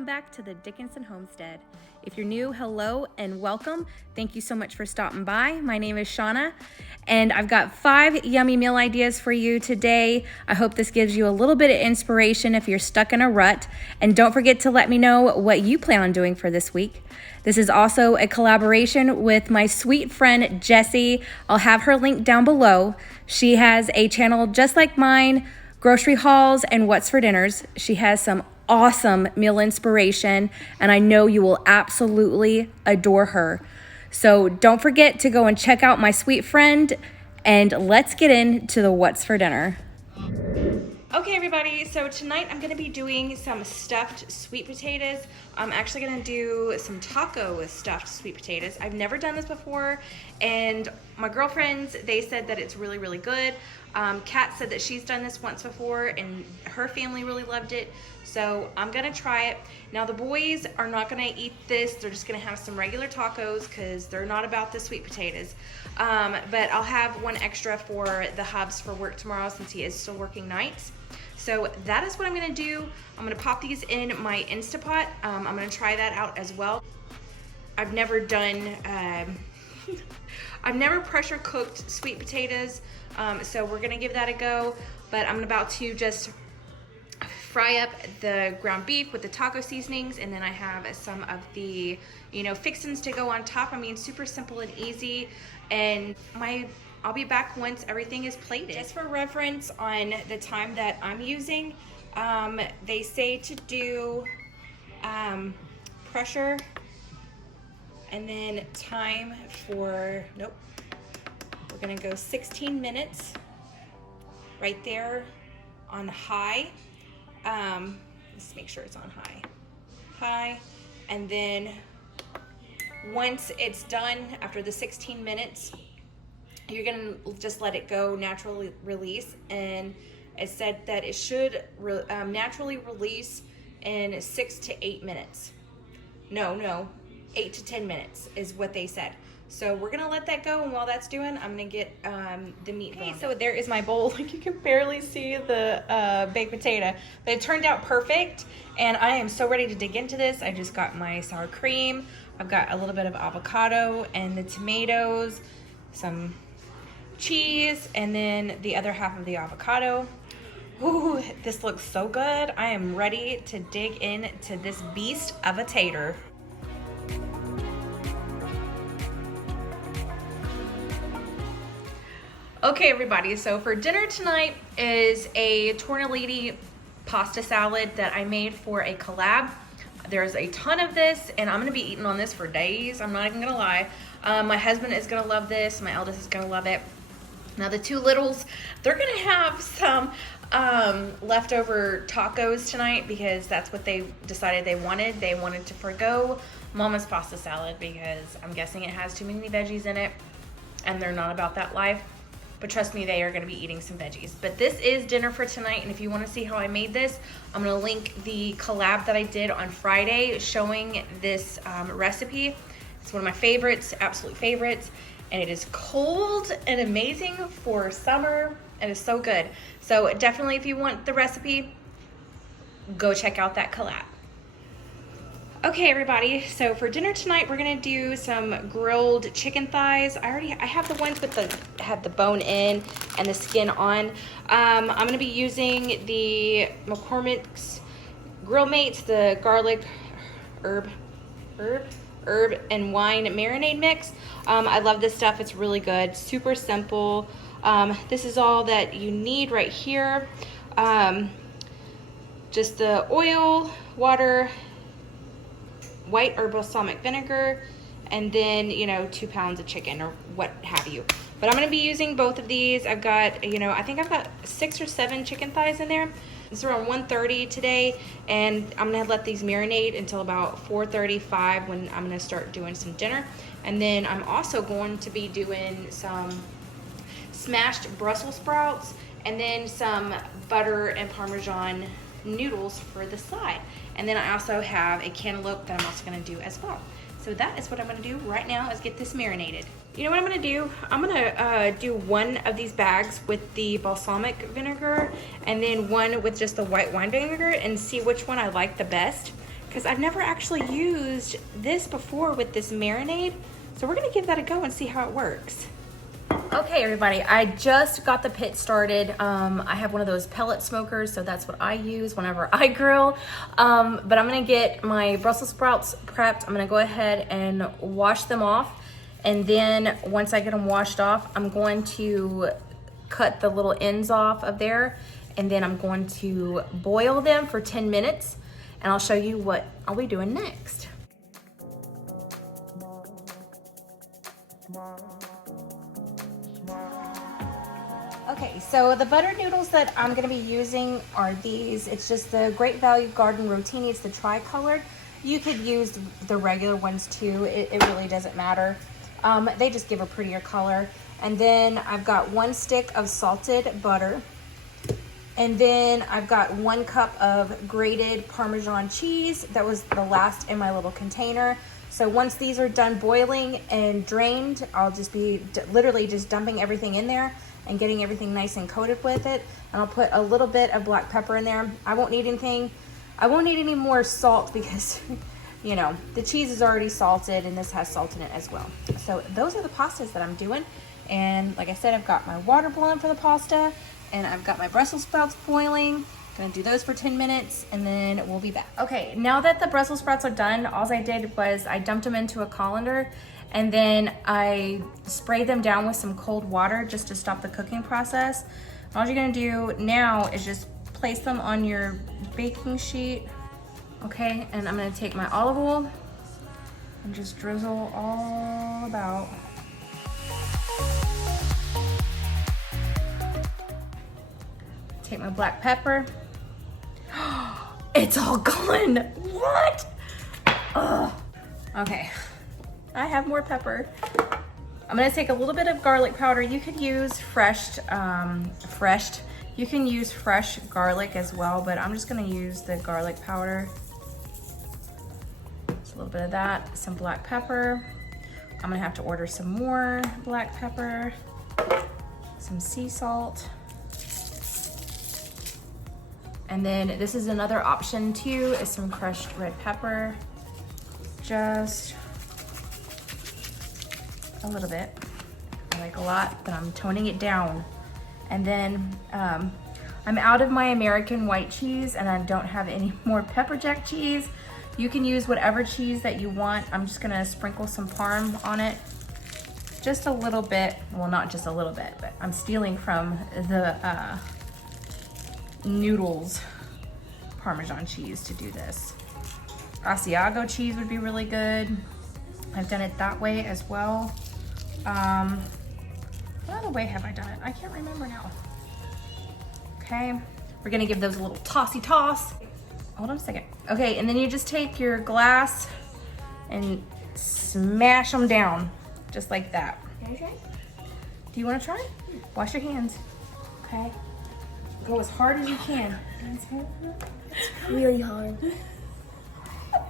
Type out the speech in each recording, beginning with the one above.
welcome back to the Dickinson Homestead. If you're new, hello and welcome. Thank you so much for stopping by. My name is Shauna, and I've got 5 yummy meal ideas for you today. I hope this gives you a little bit of inspiration if you're stuck in a rut. And don't forget to let me know what you plan on doing for this week. This is also a collaboration with my sweet friend, Jessi. I'll have her link down below. She has a channel just like mine, grocery hauls and what's for dinners. She has some awesome meal inspiration, and I know you will absolutely adore her. So don't forget to go and check out my sweet friend, and let's get into the what's for dinner. Okay everybody, so tonight I'm gonna be doing some stuffed sweet potatoes. I'm actually gonna do some taco with stuffed sweet potatoes. I've never done this before, and my girlfriends, they said that it's really, really good. Kat said that she's done this once before and her family really loved it. So I'm gonna try it. Now the boys are not gonna eat this. They're just gonna have some regular tacos because they're not about the sweet potatoes. But I'll have one extra for the hubs for work tomorrow since he is still working nights. So that is what I'm gonna do. I'm gonna pop these in my Instapot. I'm gonna try that out as well. I've never done, I've never pressure cooked sweet potatoes. So we're gonna give that a go, but I'm about to just fry up the ground beef with the taco seasonings, and then I have some of the, fixins to go on top. I mean, super simple and easy, and I'll be back once everything is plated. Just for reference on the time that I'm using, they say to do pressure and then time for, we're gonna go 16 minutes right there on high. Let's make sure it's on high, and then once it's done after the 16 minutes, you're gonna just let it go naturally release, and it said that it should naturally release in 6 to 8 minutes. No, 8 to 10 minutes is what they said. So we're gonna let that go, and while that's doing, I'm gonna get the meat. Okay, so there is my bowl. Like, you can barely see the baked potato, but it turned out perfect, and I am so ready to dig into this. I just got my sour cream. I've got a little bit of avocado and the tomatoes, some cheese, and then the other half of the avocado. Ooh, this looks so good. I am ready to dig into this beast of a tater. Okay everybody, so for dinner tonight is a tortellini pasta salad that I made for a collab. There's a ton of this, and I'm gonna be eating on this for days. I'm not even gonna lie. My husband is gonna love this. My eldest is gonna love it. Now the 2 littles, they're gonna have some leftover tacos tonight because that's what they decided they wanted. They wanted to forgo Mama's pasta salad because I'm guessing it has too many veggies in it, and they're not about that life. But trust me, they are gonna be eating some veggies. But this is dinner for tonight, and if you wanna see how I made this, I'm gonna link the collab that I did on Friday showing this recipe. It's one of my favorites, absolute favorites, and it is cold and amazing for summer, and it's so good. So definitely, if you want the recipe, go check out that collab. Okay everybody, so for dinner tonight we're gonna do some grilled chicken thighs. I have the ones with the bone in and the skin on. I'm gonna be using the McCormick's Grill Mates, the garlic herb and wine marinade mix. I love this stuff. It's really good, super simple. This is all that you need right here. Just the oil, water, white or balsamic vinegar, and then 2 pounds of chicken or what have you. But I'm going to be using both of these. I've got I think I've got 6 or 7 chicken thighs in there. It's around 1:30 today, and I'm going to let these marinate until about 4:35 when I'm going to start doing some dinner. And then I'm also going to be doing some smashed Brussels sprouts and then some butter and Parmesan noodles for the side. And then I also have a cantaloupe that I'm also gonna do as well. So that is what I'm gonna do right now, is get this marinated. You know what I'm gonna do? I'm gonna do one of these bags with the balsamic vinegar and then one with just the white wine vinegar and see which one I like the best. because I've never actually used this before with this marinade. So we're gonna give that a go and see how it works. Okay, everybody, I just got the pit started. I have one of those pellet smokers, so that's what I use whenever I grill. But I'm gonna get my Brussels sprouts prepped. I'm gonna go ahead and wash them off. And then once I get them washed off, I'm going to cut the little ends off of there. And then I'm going to boil them for 10 minutes. And I'll show you what I'll be doing next. Okay, so the buttered noodles that I'm gonna be using are these. It's just the Great Value Garden Rotini. It's the tri-colored. You could use the regular ones too. It really doesn't matter. They just give a prettier color. And then I've got 1 stick of salted butter. And then I've got 1 cup of grated Parmesan cheese. That was the last in my little container. So once these are done boiling and drained, I'll just be literally just dumping everything in there and getting everything nice and coated with it. And I'll put a little bit of black pepper in there. I won't need anything. I won't need any more salt because, you know, the cheese is already salted and this has salt in it as well. So those are the pastas that I'm doing. And like I said, I've got my water boiling for the pasta and I've got my Brussels sprouts boiling. Gonna do those for 10 minutes and then we'll be back. Okay, now that the Brussels sprouts are done, all I did was I dumped them into a colander and then I sprayed them down with some cold water just to stop the cooking process. All you're gonna do now is just place them on your baking sheet. Okay, and I'm gonna take my olive oil and just drizzle all about. Take my black pepper. It's all gone. What? Ugh. Okay, I have more pepper. I'm gonna take a little bit of garlic powder. You could use you can use fresh garlic as well, but I'm just gonna use the garlic powder. Just a little bit of that, some black pepper. I'm gonna have to order some more black pepper, some sea salt. And then this is another option too, is some crushed red pepper. Just a little bit. I like a lot, but I'm toning it down. And then I'm out of my American white cheese and I don't have any more pepper jack cheese. You can use whatever cheese that you want. I'm just gonna sprinkle some Parm on it. Just a little bit, well, not just a little bit, but I'm stealing from the noodles Parmesan cheese to do this. Asiago cheese would be really good. I've done it that way as well. What other way have I done it? I can't remember now. Okay, we're gonna give those a little tossy toss. Hold on a second. Okay, and then you just take your glass and smash them down, just like that. Can I try? Do you wanna try? Wash your hands. Okay. Go as hard as you can. It's really hard.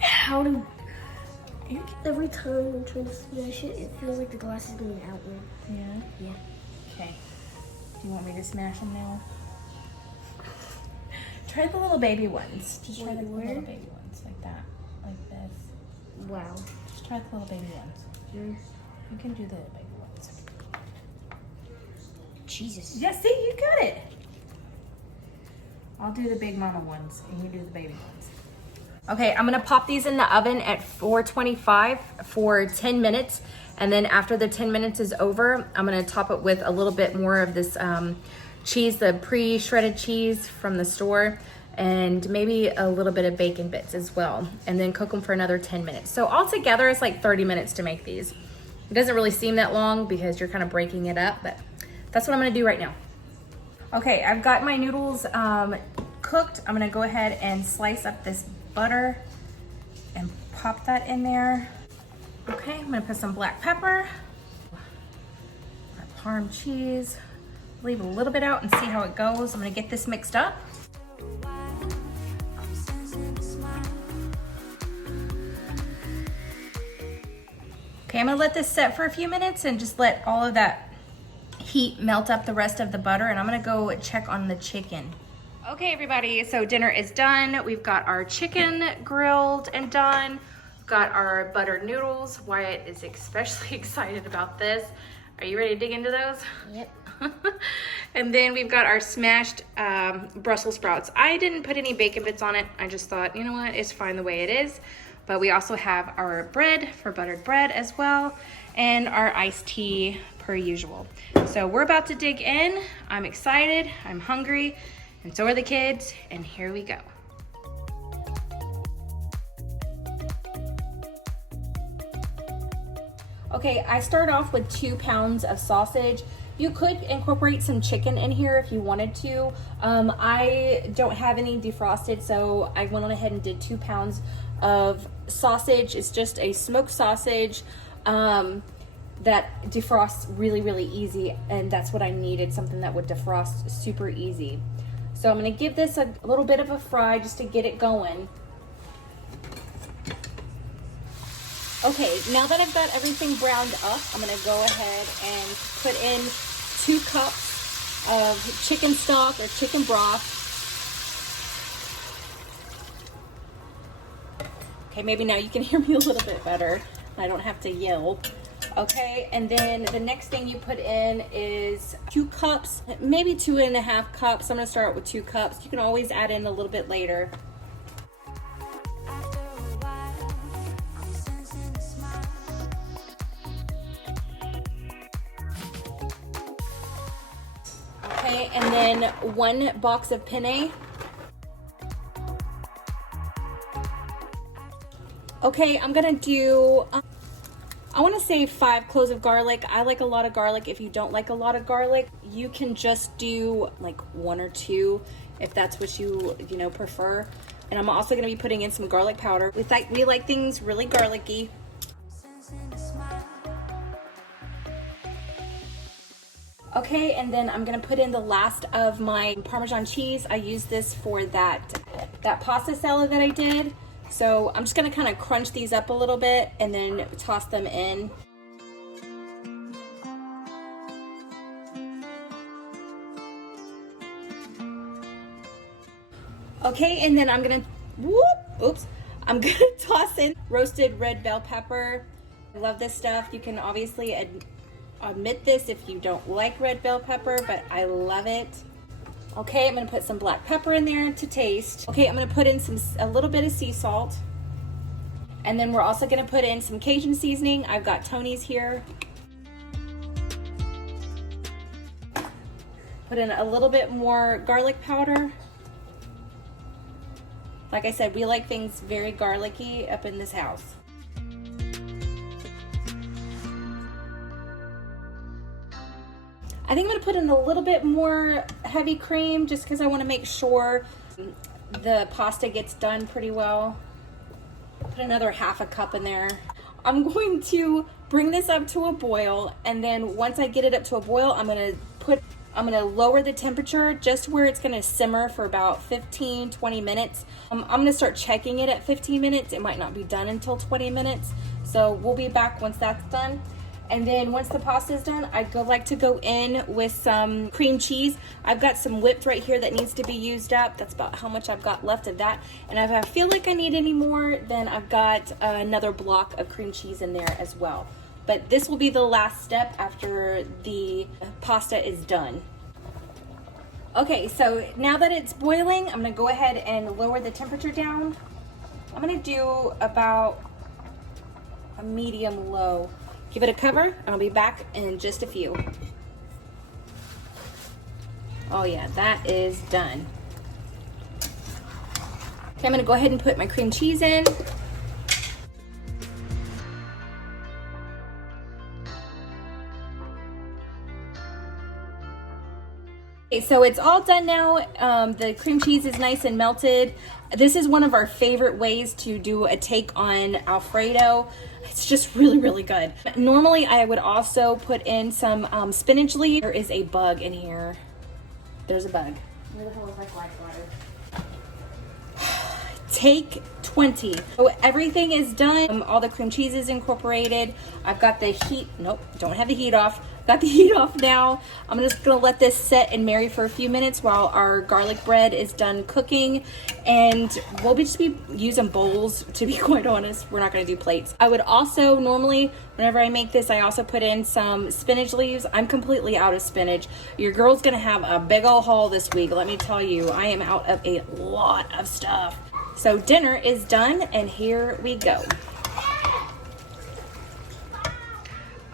How do... Every time I'm trying to smash it, it feels like the glass is going outward. Yeah? Yeah. Okay. Do you want me to smash them now? Try the little baby ones. Just try the little baby ones, like that. Like this. Wow. Just try the little baby ones. Mm. You can do the little baby ones. Jesus. Yeah, see, you got it. I'll do the big mama ones and you do the baby ones. Okay, I'm gonna pop these in the oven at 425 for 10 minutes. And then after the 10 minutes is over, I'm gonna top it with a little bit more of this cheese, the pre-shredded cheese from the store, and maybe a little bit of bacon bits as well. And then cook them for another 10 minutes. So altogether, it's like 30 minutes to make these. It doesn't really seem that long because you're kind of breaking it up, but that's what I'm gonna do right now. Okay, I've got my noodles cooked. I'm gonna go ahead and slice up this butter and pop that in there. Okay, I'm gonna put some black pepper, our Parm cheese, leave a little bit out and see how it goes. I'm gonna get this mixed up. Okay, I'm gonna let this set for a few minutes and just let all of that heat melt up the rest of the butter, and I'm gonna go check on the chicken. Okay, everybody, so dinner is done. We've got our chicken grilled and done. We've got our buttered noodles. Wyatt is especially excited about this. Are you ready to dig into those? Yep. And then we've got our smashed Brussels sprouts. I didn't put any bacon bits on it. I just thought, you know what, it's fine the way it is. But we also have our bread for buttered bread as well, and our iced tea per usual. So we're about to dig in. I'm excited, I'm hungry, and so are the kids, and here we go. Okay, I start off with 2 pounds of sausage. You could incorporate some chicken in here if you wanted to. I don't have any defrosted, so I went on ahead and did 2 pounds of sausage. It's just a smoked sausage that defrosts really, really easy, and that's what I needed, something that would defrost super easy. So I'm gonna give this a little bit of a fry just to get it going. Okay, now that I've got everything browned up, I'm gonna go ahead and put in 2 cups of chicken stock or chicken broth. Okay, maybe now you can hear me a little bit better. I don't have to yell. Okay, and then the next thing you put in is 2 cups, maybe 2.5 cups. I'm gonna start with 2 cups. You can always add in a little bit later. Okay, and then 1 box of penne. Okay, I'm gonna do, I wanna say 5 cloves of garlic. I like a lot of garlic. If you don't like a lot of garlic, you can just do like 1 or 2 if that's what you prefer. And I'm also gonna be putting in some garlic powder. We like things really garlicky. Okay, and then I'm gonna put in the last of my Parmesan cheese. I used this for that pasta salad that I did. So I'm just gonna kind of crunch these up a little bit and then toss them in. Okay, and then I'm gonna, I'm gonna toss in roasted red bell pepper. I love this stuff. You can obviously omit this if you don't like red bell pepper, but I love it. Okay, I'm gonna put some black pepper in there to taste. Okay, I'm gonna put in a little bit of sea salt. And then we're also gonna put in some Cajun seasoning. I've got Tony's here. Put in a little bit more garlic powder. Like I said, we like things very garlicky up in this house. I think I'm gonna put in a little bit more heavy cream just because I wanna make sure the pasta gets done pretty well. Put another 1/2 cup in there. I'm going to bring this up to a boil, and then once I get it up to a boil, I'm gonna lower the temperature just where it's gonna simmer for about 15-20 minutes. I'm gonna start checking it at 15 minutes. It might not be done until 20 minutes. So we'll be back once that's done. And then once the pasta is done, I'd like to go in with some cream cheese. I've got some whipped right here that needs to be used up. That's about how much I've got left of that. And if I feel like I need any more, then I've got another block of cream cheese in there as well. But this will be the last step after the pasta is done. Okay, so now that it's boiling, I'm gonna go ahead and lower the temperature down. I'm gonna do about a medium low. Give it a cover, and I'll be back in just a few. Oh yeah, that is done. Okay, I'm gonna go ahead and put my cream cheese in. Okay, so it's all done now. The cream cheese is nice and melted. This is one of our favorite ways to do a take on Alfredo. It's just really, really good. Normally, I would also put in some spinach leaves. There is a bug in here. There's a bug. Where the hell is my fly swatter? Take 20. So everything is done. All the cream cheese is incorporated. I've got the heat, nope, don't have the heat off. Got the heat off now. I'm just gonna let this set and marry for a few minutes while our garlic bread is done cooking. And we'll just be using bowls, to be quite honest. We're not gonna do plates. I would also normally, whenever I make this, I also put in some spinach leaves. I'm completely out of spinach. Your girl's gonna have a big old haul this week. Let me tell you, I am out of a lot of stuff. So dinner is done, and here we go.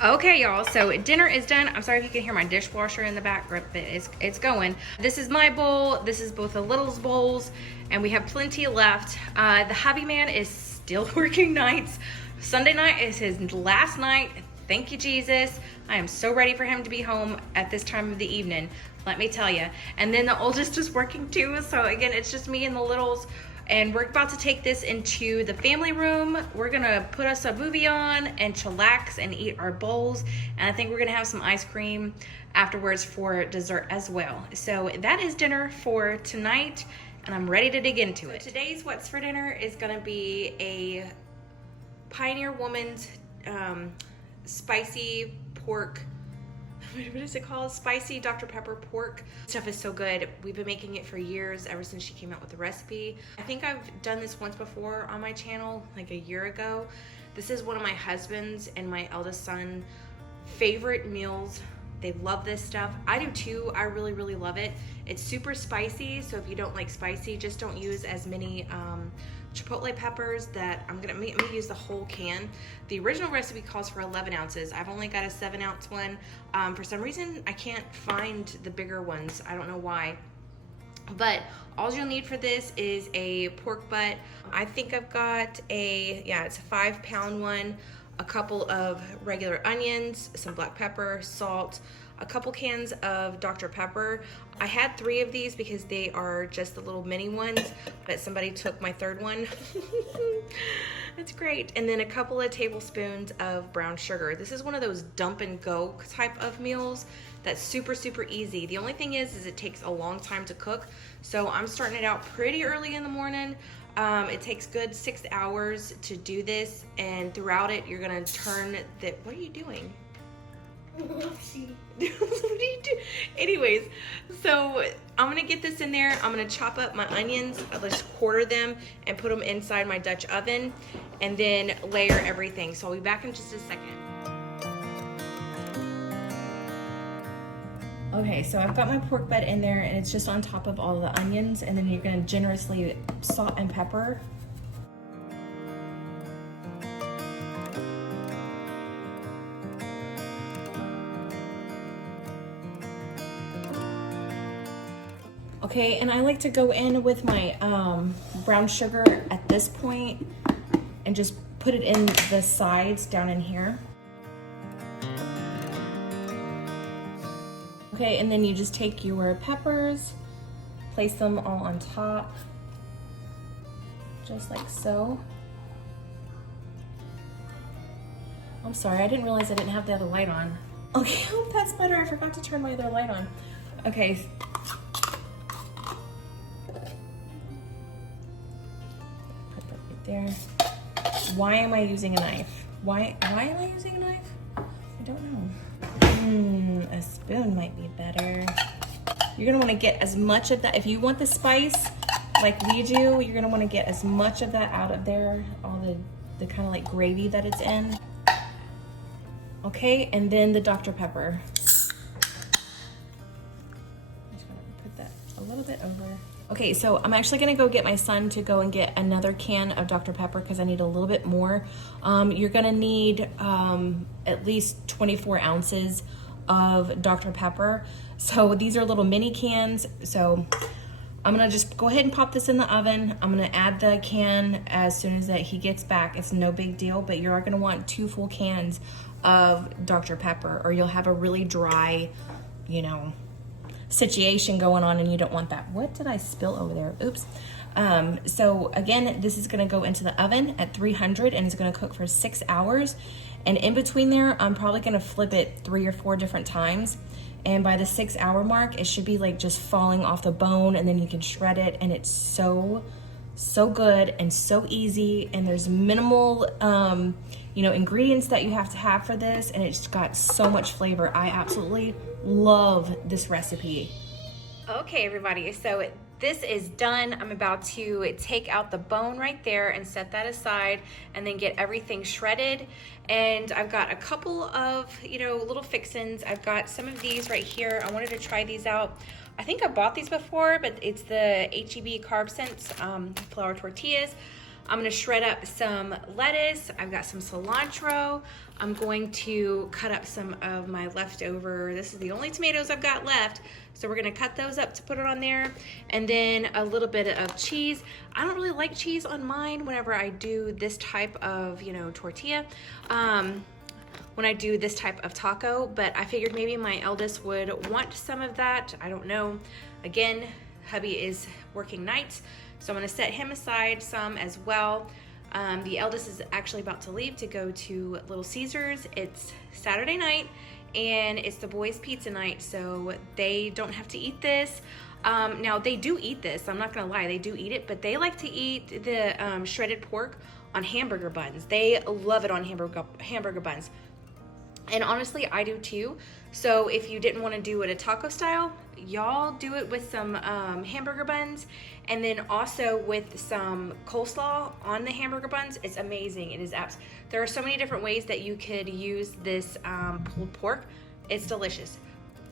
Okay, y'all, so dinner is done. I'm sorry if you can hear my dishwasher in the back, but it's going. This is my bowl. This is both the littles' bowls, and we have plenty left. The hubby man is still working nights. Sunday night is his last night. Thank you, Jesus. I am so ready for him to be home at this time of the evening, let me tell you. And then the oldest is working too, so again, it's just me and the littles. And we're about to take this into the family room. We're gonna put us a movie on and chillax and eat our bowls. And I think we're gonna have some ice cream afterwards for dessert as well. So that is dinner for tonight, and I'm ready to dig into it. Today's what's for dinner is gonna be a Pioneer Woman's spicy pork, what is it called? Spicy Dr. Pepper pork. Stuff is so good. We've been making it for years, ever since she came out with the recipe. I think I've done this once before on my channel, like a year ago. This is one of my husband's and my eldest son favorite meals. They love this stuff. I do too. I really, really love it. It's super spicy, so if you don't like spicy, just don't use as many chipotle peppers. That I'm gonna use the whole can. The original recipe calls for 11 ounces. I've only got a 7-ounce one. For some reason, I can't find the bigger ones. I don't know why. But all you'll need for this is a pork butt. I think I've got it's a 5-pound one, a couple of regular onions, some black pepper, salt, a couple cans of Dr. Pepper. I had 3 of these because they are just the little mini ones, but somebody took my 3rd one. It's great. And then a couple of tablespoons of brown sugar. This is one of those dump and go type of meals that's super, super easy. The only thing is it takes a long time to cook. So I'm starting it out pretty early in the morning. It takes good 6 hours to do this, and throughout it, you're gonna turn the, what are you doing? What do you do? Anyways, so I'm gonna get this in there. I'm gonna chop up my onions. I'll just quarter them and put them inside my Dutch oven, and then layer everything. So I'll be back in just a second. Okay, so I've got my pork butt in there, and it's just on top of all the onions, and then you're gonna generously salt and pepper. Okay, and I like to go in with my brown sugar at this point and just put it in the sides down in here. Okay, and then you just take your peppers, place them all on top, just like so. I'm sorry, I didn't realize I didn't have the other light on. Okay, I hope that's better. I forgot to turn my other light on. Okay. Put that right there. Why am I using a knife? Why am I using a knife? I don't know. A spoon might be better. You're gonna wanna get as much of that. If you want the spice like we do, you're gonna wanna get as much of that out of there, all the kind of like gravy that it's in. Okay, and then the Dr. Pepper. I'm just gonna put that a little bit over. Okay, so I'm actually gonna go get my son to go and get another can of Dr. Pepper because I need a little bit more. You're gonna need at least 24 ounces of Dr. Pepper. So these are little mini cans. So I'm gonna just go ahead and pop this in the oven. I'm gonna add the can as soon as that he gets back. It's no big deal, but you're gonna want 2 full cans of Dr. Pepper, or you'll have a really dry, you know, situation going on, and you don't want that. What did I spill over there? Oops. So again, this is gonna go into the oven at 300, and it's gonna cook for 6 hours. And in between there, I'm probably gonna flip it 3 or 4 different times. And by the 6-hour mark, it should be like just falling off the bone, and then you can shred it, and it's so so good and so easy, and there's minimal you know, ingredients that you have to have for this, and it's got so much flavor. I absolutely love this recipe. Okay, everybody, so this is done. I'm about to take out the bone right there and set that aside, and then get everything shredded. And I've got a couple of, you know, little fixins. I've got some of these right here. I wanted to try these out. I think I bought these before, but it's the HEB Carb Sense flour tortillas. I'm gonna shred up some lettuce. I've got some cilantro. I'm going to cut up some of my leftover, this is the only tomatoes I've got left, so we're gonna cut those up to put it on there. And then a little bit of cheese. I don't really like cheese on mine whenever I do this type of, you know, tortilla. When I do this type of taco, but I figured maybe my eldest would want some of that. I don't know. Again, hubby is working nights, so I'm gonna set him aside some as well. The eldest is actually about to leave to go to Little Caesars. It's Saturday night, and it's the boys' pizza night, so they don't have to eat this. Now, they do eat this, I'm not gonna lie, they do eat it, but they like to eat the shredded pork on hamburger buns. They love it on hamburger buns. And honestly, I do too. So if you didn't want to do it a taco style, y'all do it with some hamburger buns, and then also with some coleslaw on the hamburger buns. It's amazing. It is there are so many different ways that you could use this pulled pork. It's delicious.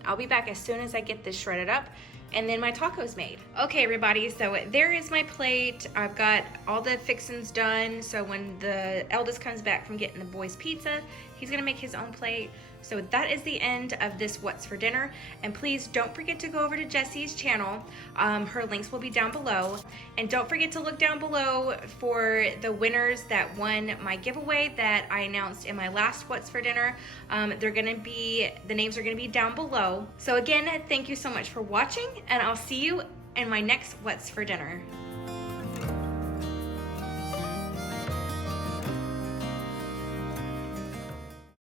I'll be back as soon as I get this shredded up and then my tacos made. Okay, everybody, so there is my plate. I've got all the fixins done, so when the eldest comes back from getting the boys' pizza, he's gonna make his own plate. So that is the end of this What's for Dinner. And please don't forget to go over to Jessi's channel. Her links will be down below. And don't forget to look down below for the winners that won my giveaway that I announced in my last What's for Dinner. The names are gonna be down below. So again, thank you so much for watching, and I'll see you in my next What's for Dinner.